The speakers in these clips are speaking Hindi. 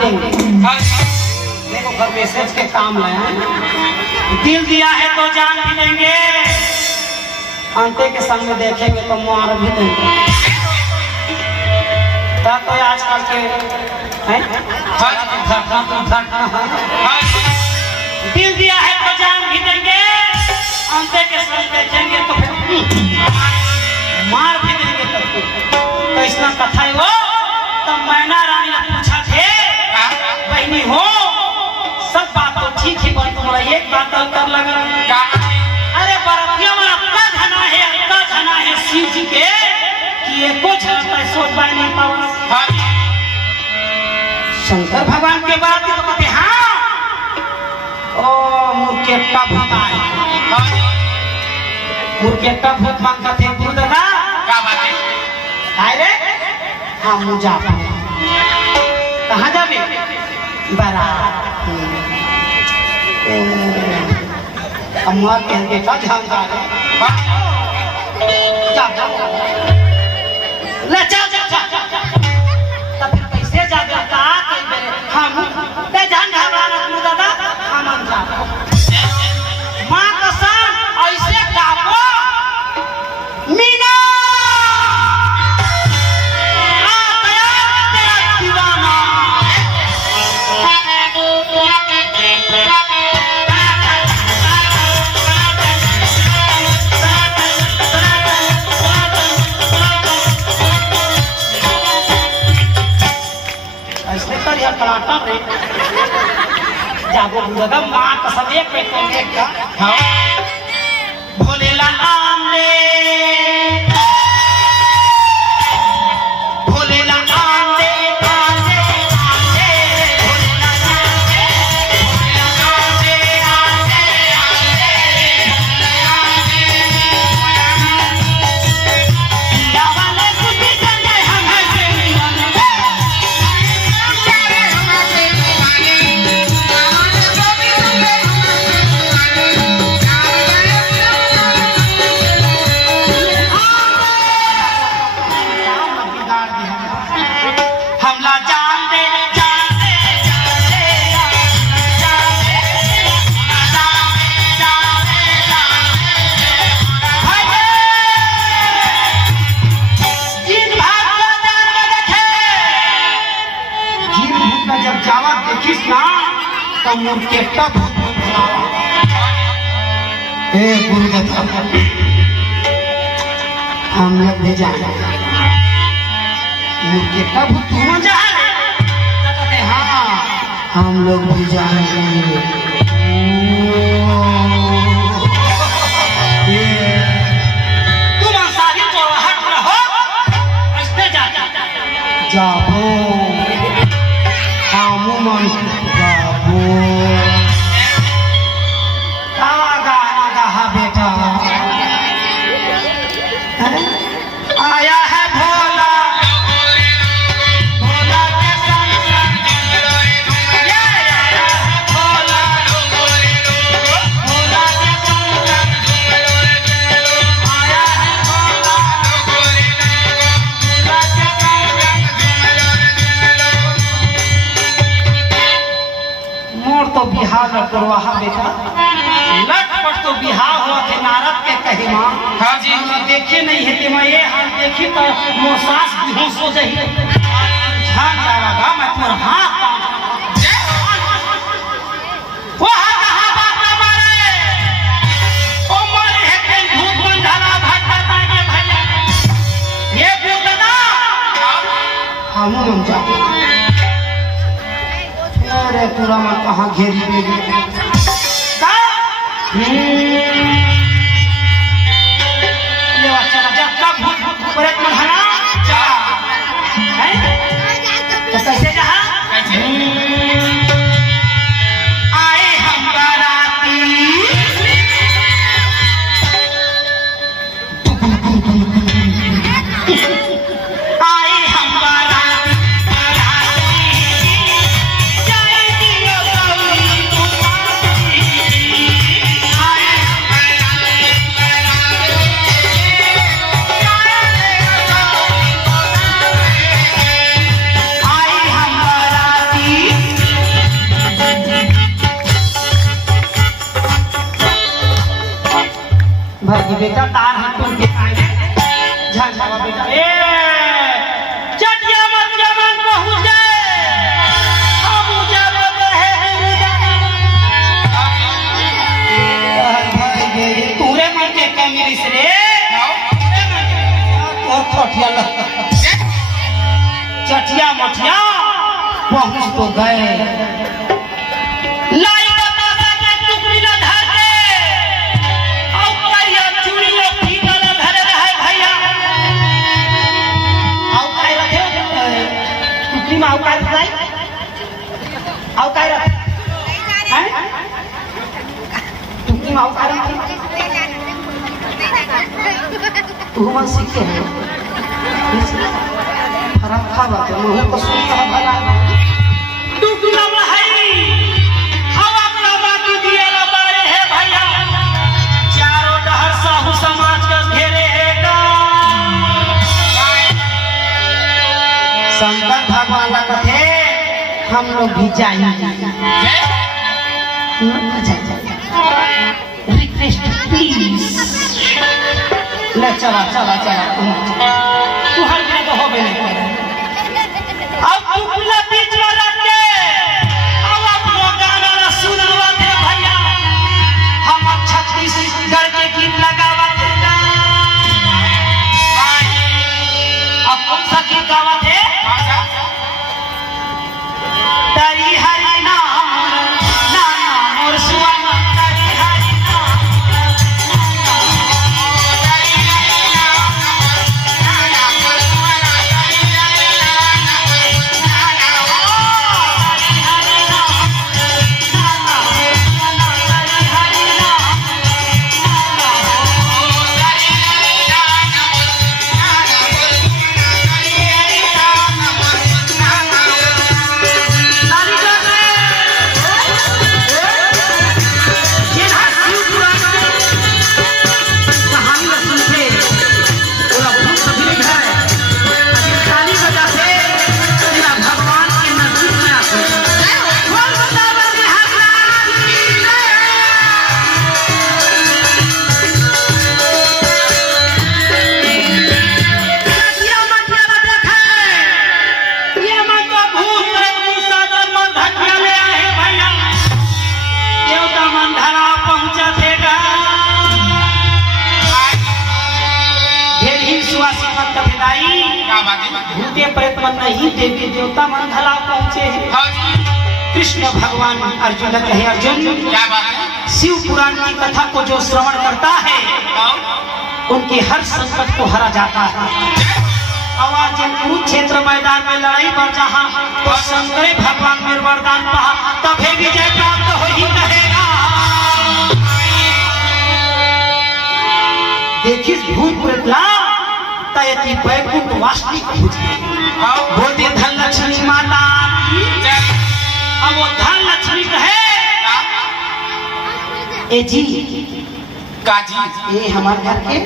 देंगे। देखो घर मैसेज के काम लाए हैं, दिल दिया है तो जान भी देंगे, अंते के सामने देखेंगे तो मार भी देंगे। तो आजकल के दिल दिया है तो जान भी देंगे, अंते के सामने देखेंगे तो मार भी देंगे। तो इसना कथा है वो तो मैना रानी ने पूछा थे बहनी हो सब बात तो ठीक ही पर तुम्हारा एक बात कर लगा। अरे बरतिया में अक्का धना है शिव जी के कि ये कुछ सोच पाए नहीं पावा। शंकर भगवान के बात तो कहते हाँ ओ मुर्खेटा भूत आए, मुर्खेटा भूत मांगता थे गुरु दादा क्या बात है रे। हाँ मुझा कहाँ जाबे बारात अम्मा कहते का जानदार है ले जा तब फिर कैसे जाबे का हम ते जान घबराना गुरु दादा हम जा मां कसम ऐसे डाको मीना जाबो दादा मां कसम एक का भोलेला आंदे भोलेला आंदे आंदे आंदे भोलेला आंदे आंदे आंदे या वाले कुछ चले हम मुर्खेटा गुरुदत्ता हम लोग भी जाए मुर्खेटा भूत तुम जा रहे हाँ हम लोग भी जाएंगे। तुम सारी चौराहट रहो ऐसे जाओ हम मन आया है भोला भोला के संग आया है भोला भोला के संग आया है भोला भोला के संग मोर तो बिहार न करवाहा बेटा लटपट तो बिहार हुआ थे नारद के कही मां हाँ जी देखे नहीं है कि मैं ये हाल देखी तो मोसास बेहोश हो जाई ध्यान जाएगा मैं तुम्हारा हाथ वो हाथ कहां बात न मारे ओ मारे है के धूप बंधाना भाटा ताके भैया ये बोल दादा हम मन जा अरे पूरा मन कहां घेरी गई तो कैसे जहाँ आए हम बाराती आए हम बाराती जय दियो गौरी आए हम बेटा तार है तुम के आए झा झा बेटा ए चटिया मत जमन पहुंच जाए हम जावे है पूरे मन के कमिरिस रे और खटिया चटिया मटिया पहुंच तो गए आओ काय रख हैं तुम आओ काय रख तू मन सीखे है फरक खा बात मुंह को सुन कर भला तू गुलाम है हवा अपना बात दिए ला बारे है भैया चारों डहर साहू समाज का घेरे हैगा शंकर भगवान का कथे हम लोग भी जाएंगे रिक्वेस्ट प्लीज ले चला चला चला तू हर दिन तो हो नहीं करे अब तू पूरा बीच वाला के अब अपना गाना ना सुनावा थे भैया हम छत्तीसगढ़ के गीत लगावा थे अब कौन सा गीत गावा थे तारी हरि नाम नाम और सुवन तारी हरि नाम तारी हरि नाम नाम और सुवन तारी हरि नाम तारी हरि नाम नाम और सुवन तारी हरि नाम तारी हरि नाम भूते प्रेत मन नहीं देवी देवता मन भला पहुंचे हैं कृष्ण भगवान अर्जुन कहे अर्जुन क्या बात है शिव पुराण की कथा को जो श्रवण करता है उनके हर संकट को हरा जाता है आवाज कुरुक्षेत्र मैदान में लड़ाई बढ़ जहां तो शंकर भगवान में वरदान पहा तभी विजय प्राप्त हो ही कहेगा देखिस भूत प्रेतला तयति वैकुंठ वासनिक बोलते धन लक्ष्मी माता अब वो धन लक्ष्मी कहे ए जी काजी ये हमारे घर के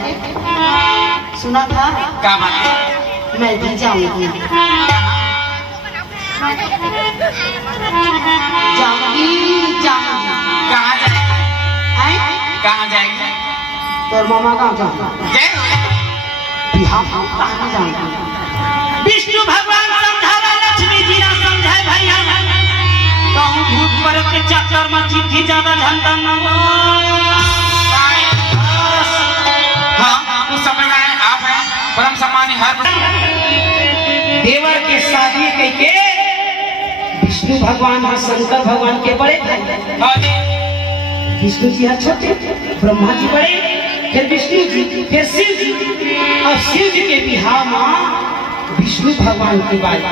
सुना था क्या बात है मैं भी जाऊंगी कहाँ जाएगी तो मामा गाँव जाऊंगा विष्णु भगवान समझावा लक्ष्मी जी ना समझाए भैया कहूँ भूत प्रेत के चक्कर में चिट्ठी ज्यादा झंडा न हाँ उस समय में आप हैं परम सम्मानी हर देवर के शादी के विष्णु भगवान और शंकर भगवान के बड़े भाई विष्णु जी है छोटे ब्रह्मा जी बड़े फिर विष्णु जी फिर शिव जी और शिव जी के बिहार में विष्णु भगवान की बात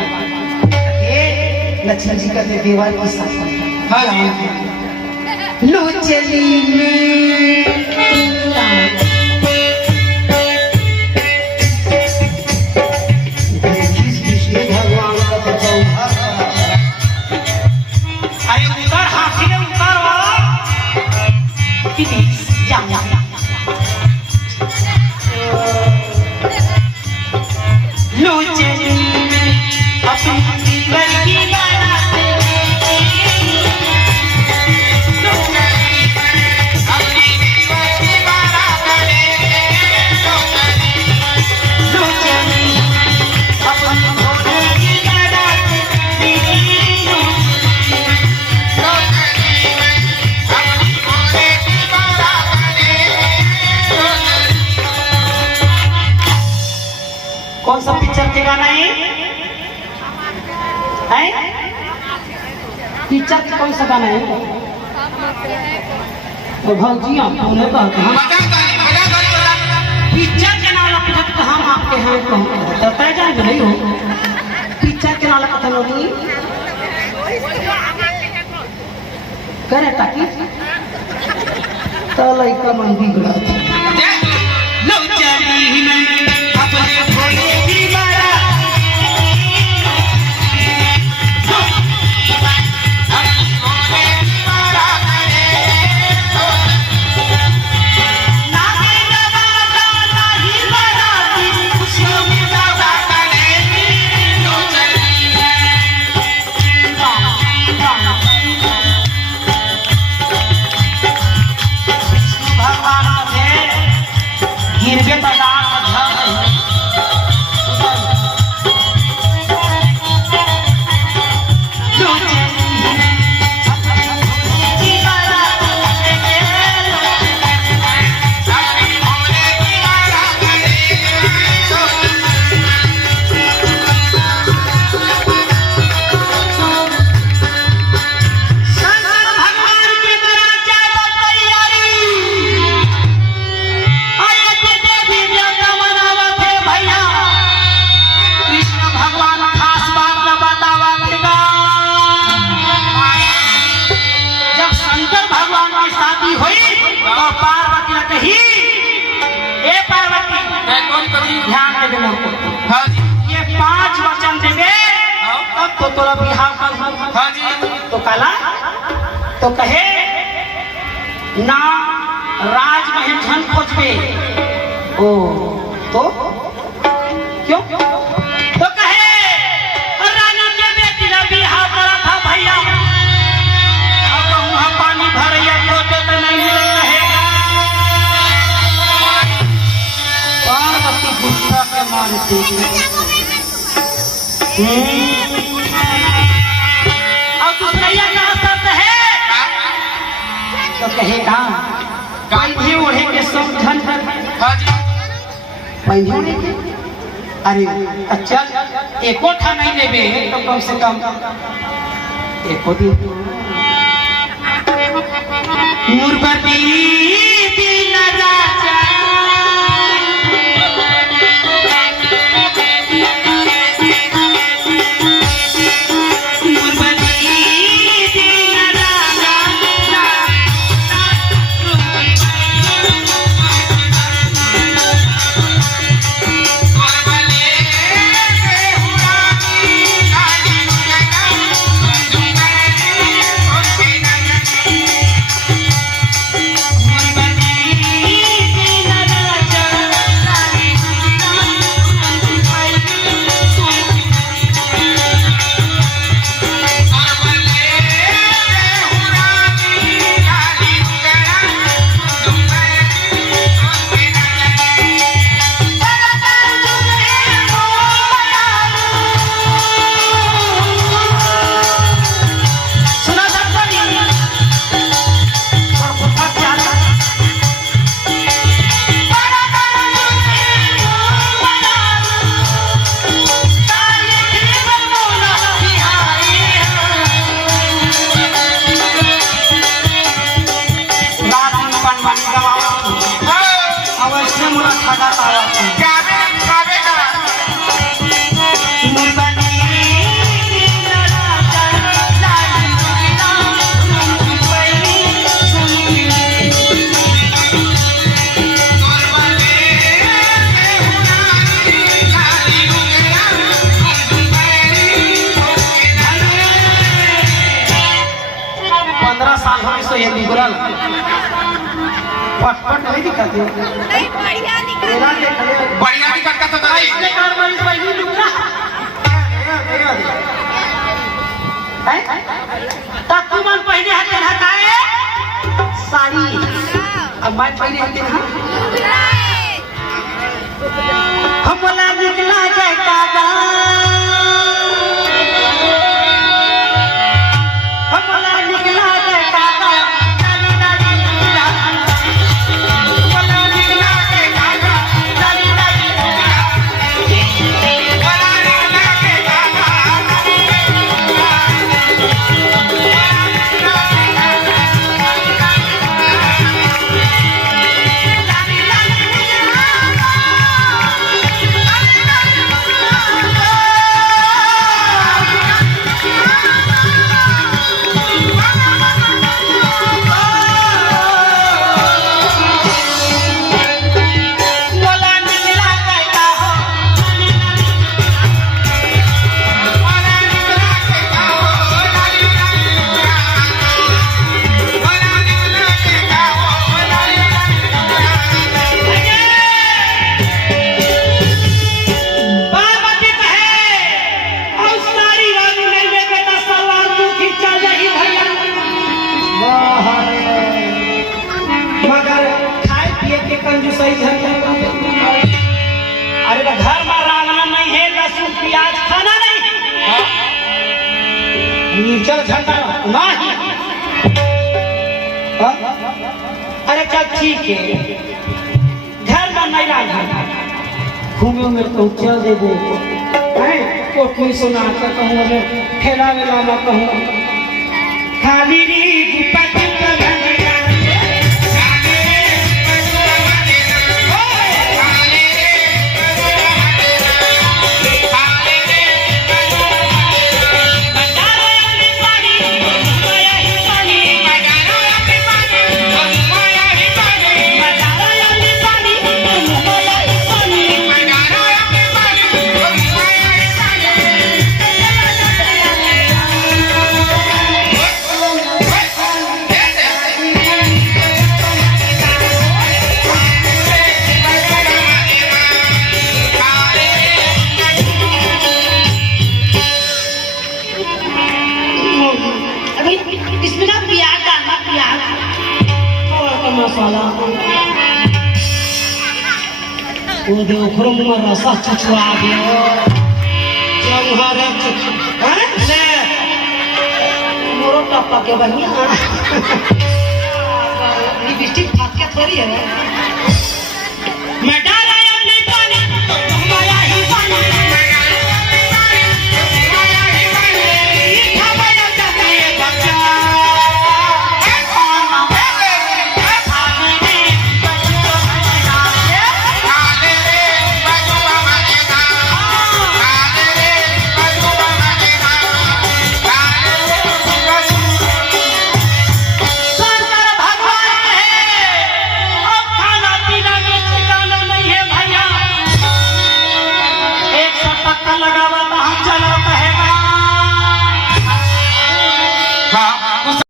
लक्ष्मण जी का देवर की साथ लो चली विष्णु भगवान का अरे उतर हाथी ने उतर जा है पिक्चर कौन सा गाना है तो भौजिया तूने पिक्चर के नाम पूछत तो हम आपके हैं तो तय जान नहीं हो पिक्चर के नाम कथन होगी करे ताकि तो लइका मन बिगड़ा लो चली नहीं अपने भोले की मारा ये 5 वचन देवे तब तो तोरा बिहाव कर हाँ जी तो कला तो कहे ना राजमहल झन खोजबे ओ तो क्यों तो कहे रानी के बेटी का बिहाव करा था भैया अब वहां पानी भरैया खोजे तो नहीं रहेगा पार्वती गुस्सा के मारती और दूसरा क्या शब्द है तो कहेगा पैंधे ओढ़े के समझन पैंधे ओढ़े के अरे अच्छा एको ठा नहीं लेबे तो कम से कम एको दिन मुर्बती दिन राजा पटपट नहीं दिखाते नहीं बढ़िया दिखाता तो इसने कार वाली पहली लुका है तब तुम मन पहले हाथ हटाए साड़ी अब मैं पहले हाथ हम बोला निकला जाए कागा हम बोला निकला जाए कागा चल झंडा नहीं। अरे चल ठीक है, घर में नहीं रहा घूमे में तो चल दे दे को कोई सुना कर कहूँ मैं ठेला वेला में कहूँ खाली री गुप्पा मसाला वो दे ओखरो में रसा चुचुआ दियो जंघारे हैं ले मोरो टप्पा के बढ़िया लिपस्टिक फाट के थोड़ी है मैडम